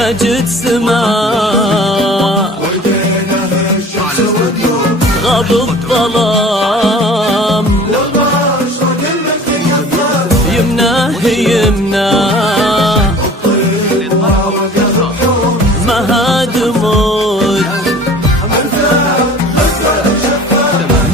مجد سماء غاب الظلام يمناه يمناه مهاد موت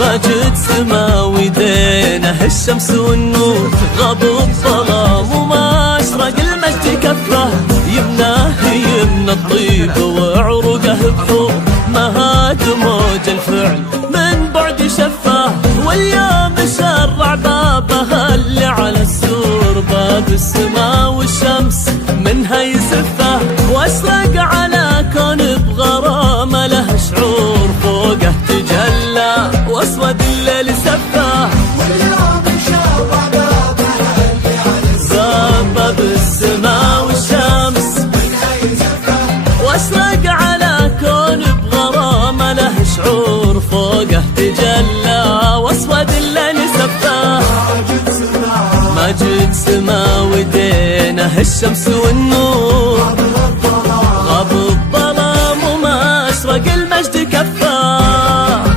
مجد سما ويدينه الشمس والنور غاب الظلام وما اشرق المجد كفه يمناه يمنى الطيب وعروقه بحور مهاد موج الفعل من بعد شفاه واليوم شرع بابها اللي على السور باب السما والشمس منها يسفه واشرق على كون بغرامه له شعور فوقه تجلى واسود الليل سفاه واليوم شرع بابها اللي على السور باب السما والشمس منها يسفه واشرق على كون بغرامه له شعور فوقه تجلى واسود الليل سفاه مجد سما ودينه الشمس والنور غاب الظلام وما اشرق المجد كفاه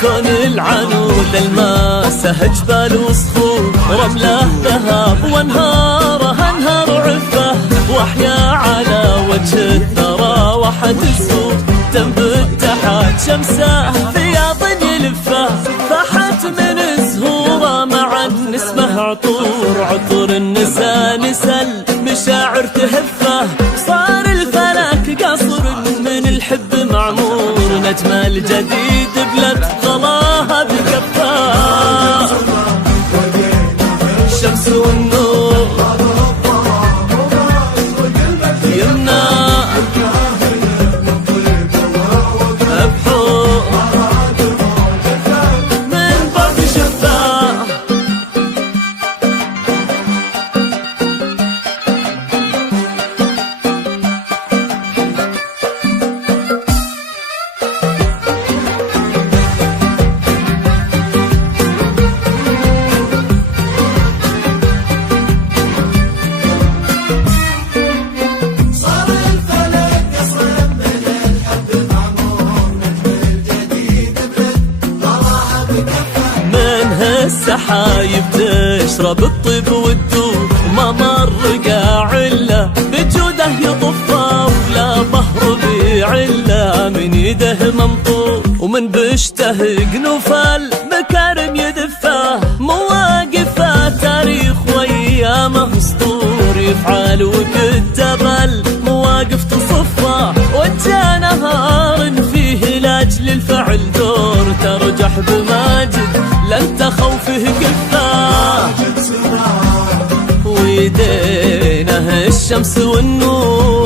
كون العنود الماسه جبال وصخور رمله ذهب وانهارها انهار عفه واحيا على وجه الثرى وحد السور تنبت تحت شمسه فياض يلفه فاحت من زهوره مع اسمه عطور النساء نسل مشاعر تهفه صار الفلك قصر من الحب معمور نجمه الجديد بلد غلاها بكفاه الشمس والنور يمنى بحور من بعد شفاه السحايب تشرب الطيب والدور ما مر قاعله بجوده يطفه ولا بحر بيعله من يده ممطور ومن بشته قنوفل مكارم يدفه مواقفه تاريخ وايامه اسطور يفعل وكتب المواقف تصفه وجه نهار فيه لاجل الفعل دور ترجح بماجد لن تخوفه كفاه ويدينه الشمس والنور